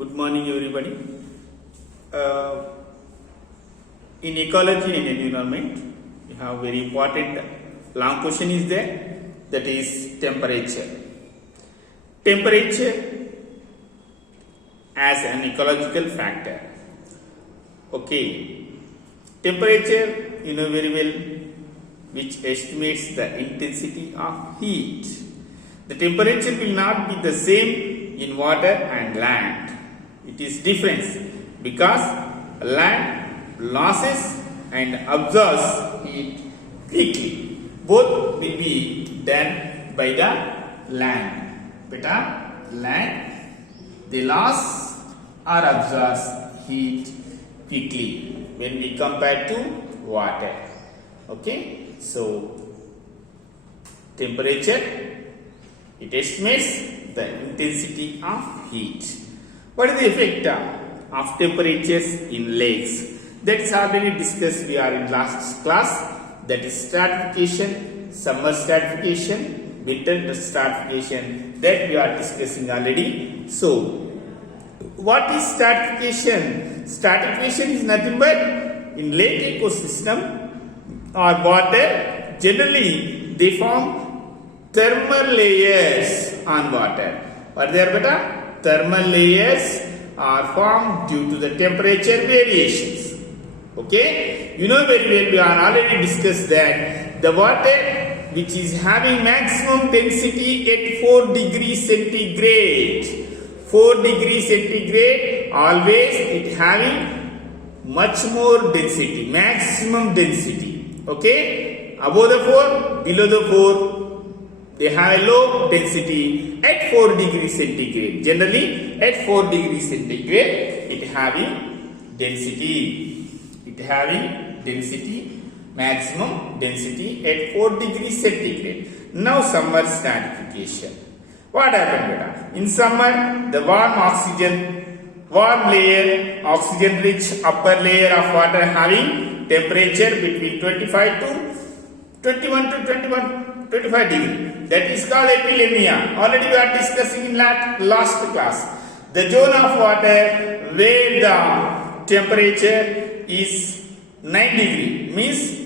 Good morning, everybody. In ecology and environment, we have very important long question is there, that is temperature. Temperature as an ecological factor. Okay, temperature you know very well, which estimates the intensity of heat. The temperature will not be the same in water and land. It is different because land loses and absorbs heat quickly. Both will be done by the land. Beta, land, they lose or absorbs heat quickly when we compare to water. Okay, so temperature, it estimates the intensity of heat. What is the effect of temperatures in lakes? That is already discussed. We are in last class. That is stratification, summer stratification, winter stratification. That we are discussing already. So, what is stratification? Stratification is nothing but in lake ecosystem or water. Generally, they form thermal layers on water. What they are better? Thermal layers are formed due to the temperature variations. Okay, you know very well, we are already discussed that the water which is having maximum density at 4 degrees centigrade, 4 degrees centigrade, always it having much more density, maximum density. Okay, above the 4, below the 4, they have a low density at 4 degrees centigrade. Generally, at 4 degrees centigrade, it having density. It having density, maximum density at 4 degrees centigrade. Now, summer stratification. What happened, beta? In summer, the warm layer, oxygen-rich upper layer of water having temperature between 25 degree. That is called epilenia. Already we are discussing in last class. The zone of water where the temperature is 9 degree means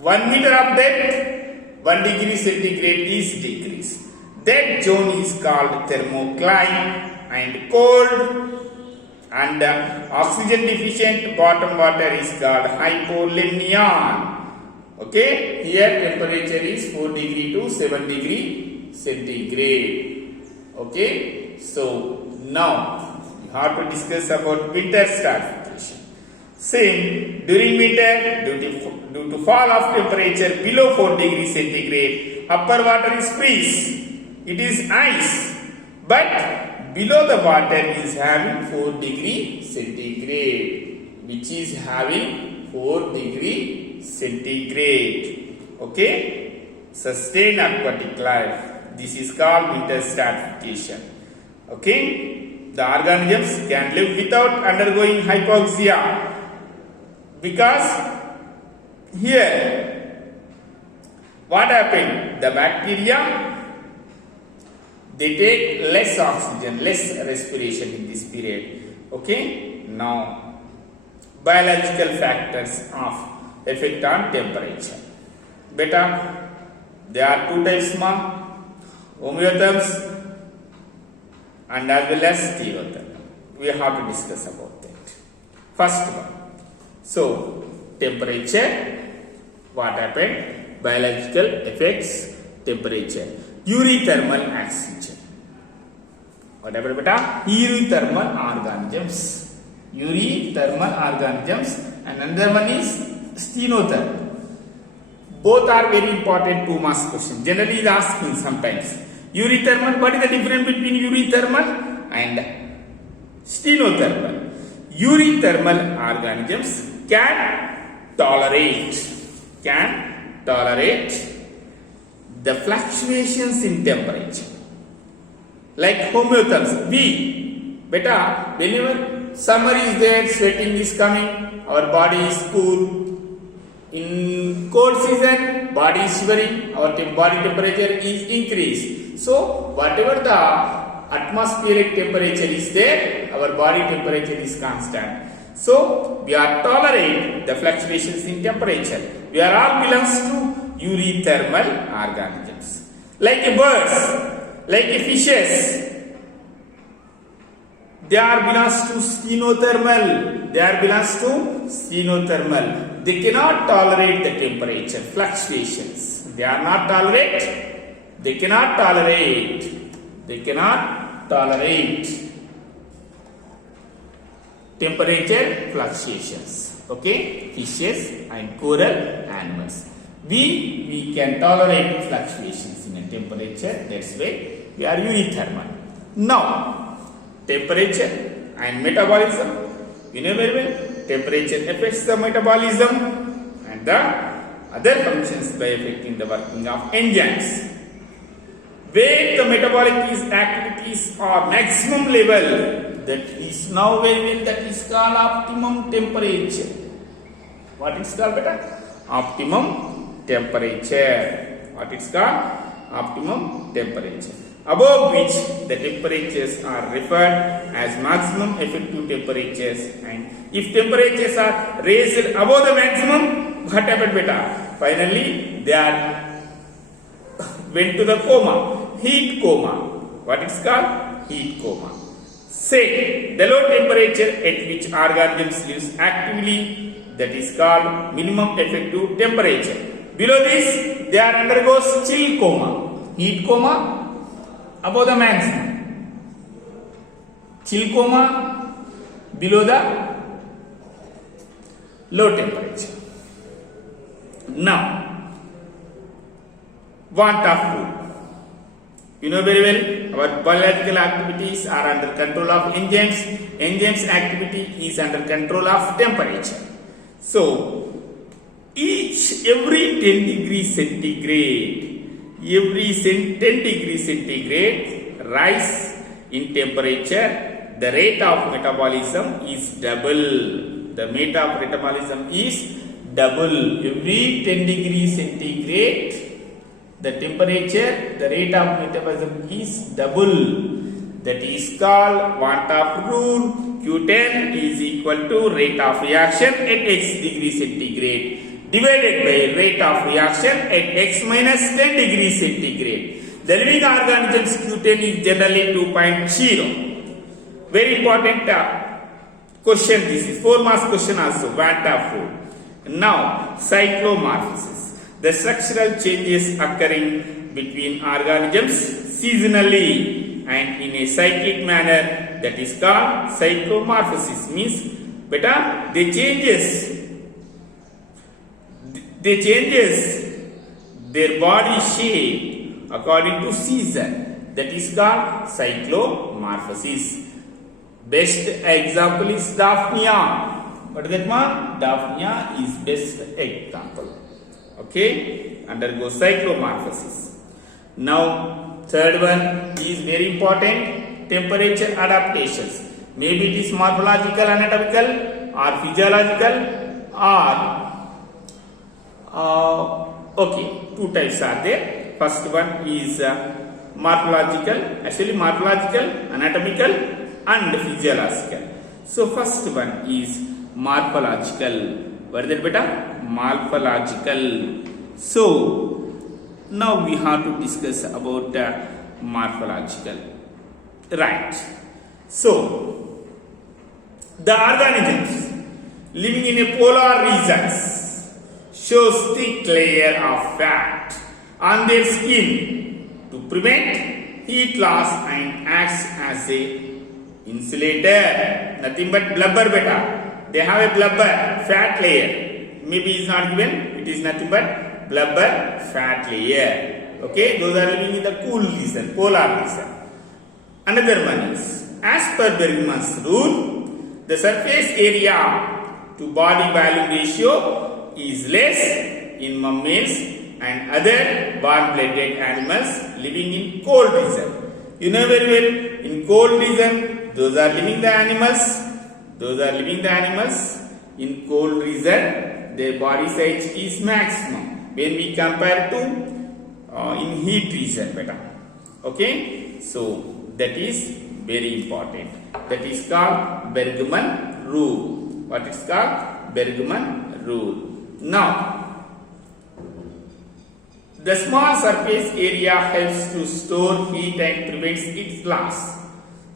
1 meter of depth, 1 degree centigrade is decreased. That zone is called thermocline and cold, and oxygen deficient bottom water is called hypolemnion. Okay, here temperature is 4 degree to 7 degree centigrade. Okay, so now you have to discuss about winter stratification. Same, during winter, due to fall of temperature below 4 degree centigrade, upper water is freeze. It is ice, but below the water is having 4 degree centigrade, which is having 4 degree centigrade. Okay, sustain aquatic life. This is called winter stratification. Okay, the organisms can live without undergoing hypoxia because here what happened? The bacteria, they take less oxygen, less respiration in this period. Okay, now biological factors of effect on temperature. Beta, there are two types, homeotherms and as well as stereotherm. We have to discuss about that. First one. So, temperature, what happened? Biological effects, temperature. Euthermal oxygen. What happened, beta? Euthermal organisms. Euthermal organisms, and another one is stenotherm. Both are very important 2 marks question. Generally, it is asking sometimes. Euthermal, what is the difference between euthermal and stenothermal? Euthermal organisms can tolerate the fluctuations in temperature. Like homeotherms, beta, whenever summer is there, sweating is coming, our body is cool. In cold season, body is shivering, our body temperature is increased. So, whatever the atmospheric temperature is there, our body temperature is constant. So we are tolerate the fluctuations in temperature. We are all belongs to eurythermal organisms. Like a birds, like a fishes, they are belongs to xenothermal. They are belongs to xenothermal. They cannot tolerate the temperature fluctuations. They are not tolerate. They cannot tolerate. They cannot tolerate temperature fluctuations. Okay, fishes and coral animals. We can tolerate fluctuations in a temperature. That's why we are eurythermal. Now, temperature and metabolism. You know very well, temperature affects the metabolism and the other functions by affecting the working of enzymes. Where the metabolic activities are maximum level, that is now very well, that is called optimum temperature. What is called better? Optimum temperature. What is called? Optimum temperature. Above which the temperatures are referred as maximum effective temperatures, and if temperatures are raised above the maximum, what happened beta? Finally they are went to the coma, heat coma. What is called? Heat coma. Say the low temperature at which organisms lives actively, that is called minimum effective temperature. Below this they are undergoes chill coma, heat coma above the maximum, chill coma below the low temperature. Now, want of food. You know very well, our biological activities are under control of enzymes. Enzymes activity is under control of temperature. So, every 10 degrees centigrade, every 10 degrees centigrade rise in temperature, the rate of metabolism is double. The rate of metabolism is double. Every 10 degrees centigrade, the temperature, the rate of metabolism is double. That is called want of rule. Q10 is equal to rate of reaction at x degree centigrade divided by rate of reaction at x minus 10 degrees centigrade. The living organisms Q10 is generally 2.0. Very important question. This is 4 marks question also. Want of food. Now, cyclomorphosis. The structural changes occurring between organisms seasonally and in a cyclic manner, that is called cyclomorphosis. Means beta they changes their body shape according to season, that is called cyclomorphosis. Best example is Daphnia. What is that one? Daphnia is best example. Okay, undergo cyclomorphosis. Now, third one is very important, temperature adaptations. Maybe it is morphological, anatomical, or physiological, or okay, two types are there. First one is morphological, anatomical, and physiological. So, first one is morphological. What is that beta? Morphological. So, now we have to discuss about morphological. Right. So, the organisms living in a polar regions shows thick layer of fat on their skin to prevent heat loss and acts as a insulator. Nothing but blubber beta. They have a blubber fat layer. Maybe it's not given. It is nothing but blubber fat layer. Okay, those are living in the cool region, polar region. Another one is, as per Bergman's rule, the surface area to body volume ratio is less in mammals and other warm-blooded animals living in cold region. You know very well, in cold region, those are living the animals. In cold region, their body size is maximum when we compare to in heat region beta. Okay, so That is very important. That is called Bergman rule. What is called? Bergman rule. Now, the small surface area helps to store heat and prevents its loss.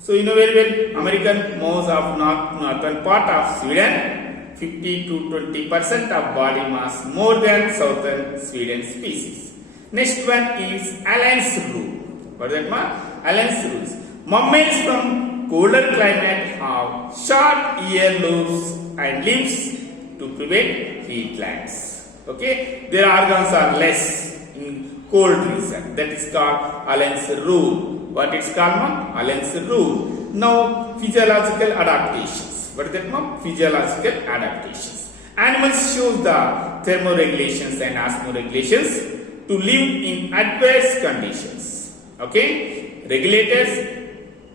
So you know very well, American mouse of northern part of Sweden, 50 to 20% of body mass more than southern Sweden species. Next one is Allen's rule. What is that mean? Allen's rules. Mammals from colder climate have short earlobes and limbs to prevent heat lands. Okay, their organs are less in cold region. That is called Allen's rule. What it's called? Allen's rule. Now, physiological adaptations. What is that mean? Physiological adaptations. Animals show the thermoregulations and osmoregulations to live in adverse conditions. Okay, regulators,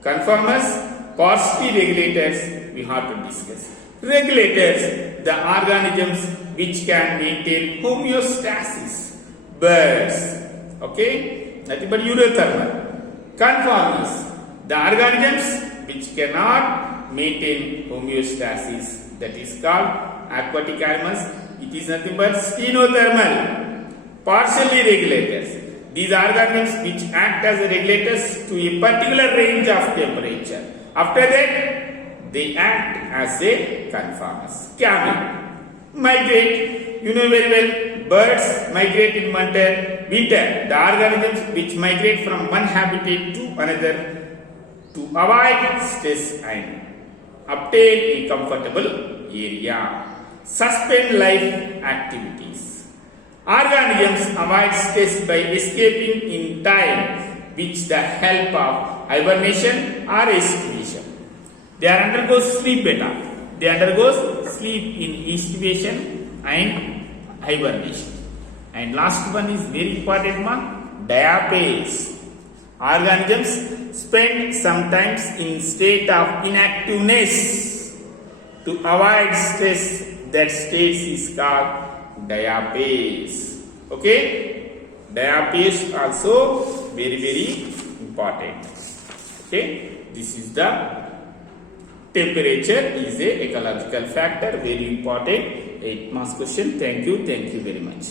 conformers, paucity regulators, we have to discuss. Regulators, the organisms which can maintain homeostasis. Birds, okay, nothing but urothermal. Conformers, the organisms which cannot maintain homeostasis, that is called aquatic animals. It is nothing but stenothermal. Partially regulators, these organisms which act as regulators to a particular range of temperature. After that, they act as a conformers. Camel, migrate, you know very well, birds migrate in winter. The organisms which migrate from one habitat to another to avoid stress and obtain a comfortable area. Suspend life activities. Organisms avoid stress by escaping in time with the help of hibernation or estivation. They undergo sleep beta. They undergo sleep in estivation and hibernation. And last one is very important one, diapause. Organisms spend sometimes in state of inactiveness to avoid stress. That state is called diapause. Okay, diapause also very important. Okay, this is the temperature is a ecological factor, very important 8 marks question. Thank you very much.